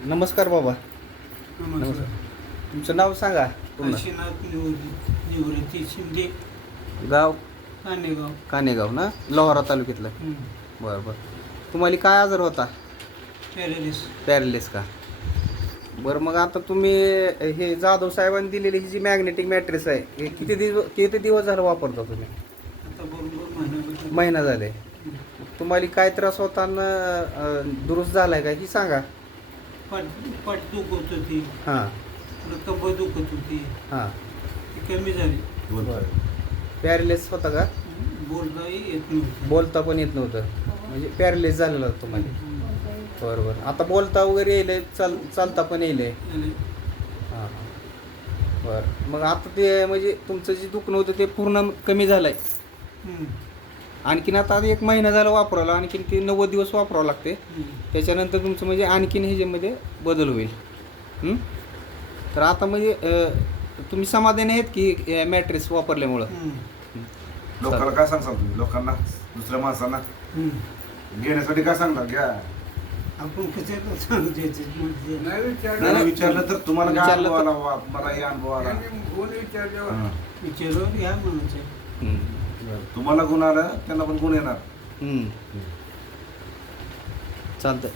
नमस्कार बाबा. नमस्कार. तुमचं नाव सांगा पूर्ण. काशीनाथ निवृत्ती शिंदे, गाव कानेगाव. कानेगाव ना, लोहारा तालुक्यातलं. बरं बरं. तुम्हाला काय आजार होता? पॅरेलिस. पॅरालिस का? बरं, मग आता तुम्ही हे जाधव साहेबांनी दिलेली ही जी मॅग्नेटिक मॅट्रेस आहे, हे किती दिवस झालं वापरता तुम्ही? आता बरोबर महिना झाले. तुम्हाला काय त्रास होता दुरुस्त झालाय का ही सांगा. पाठ दुखत होती, हां कंबर दुखत होती, हां. ती कमी झाली. पॅरालिस होता का? बोलताही येत नव्हतं. बोलता पण येत नव्हतं, म्हणजे पॅरालिस झालेलं होतं तुम्हाला. बरं बरं. आता बोलता वगैरे येईल, चालता पण येईल. आणि हां हां. बरं, मग आता ते म्हणजे तुमचं जे दुखणं होतं ते पूर्ण कमी झालं आहे. आणखीन आता एक महिना झाला वापरावला, आणखीन ते 90 दिवस वापरावं लागते. त्याच्यानंतर तुमचं म्हणजे आणखीन ह्याच्यामध्ये बदल होईल. तर आता म्हणजे तुम्ही समाधानी आहेत की मॅट्रेस वापरल्यामुळं? लोकांना काय सांगसाल तुम्ही? लोकांना, दुसऱ्या माणसांना घेण्यासाठी काय सांगणार? घ्या. आपण कसं सांगतो नाही विचारलं तर तुम्हाला काय विचारलं अनुभव तर- आला? मला हे अनुभव आला. हां. विचारवर घ्या म्हणायचं. तुम्हाला गुण आला, त्यांना पण गुण येणार. चालतंय.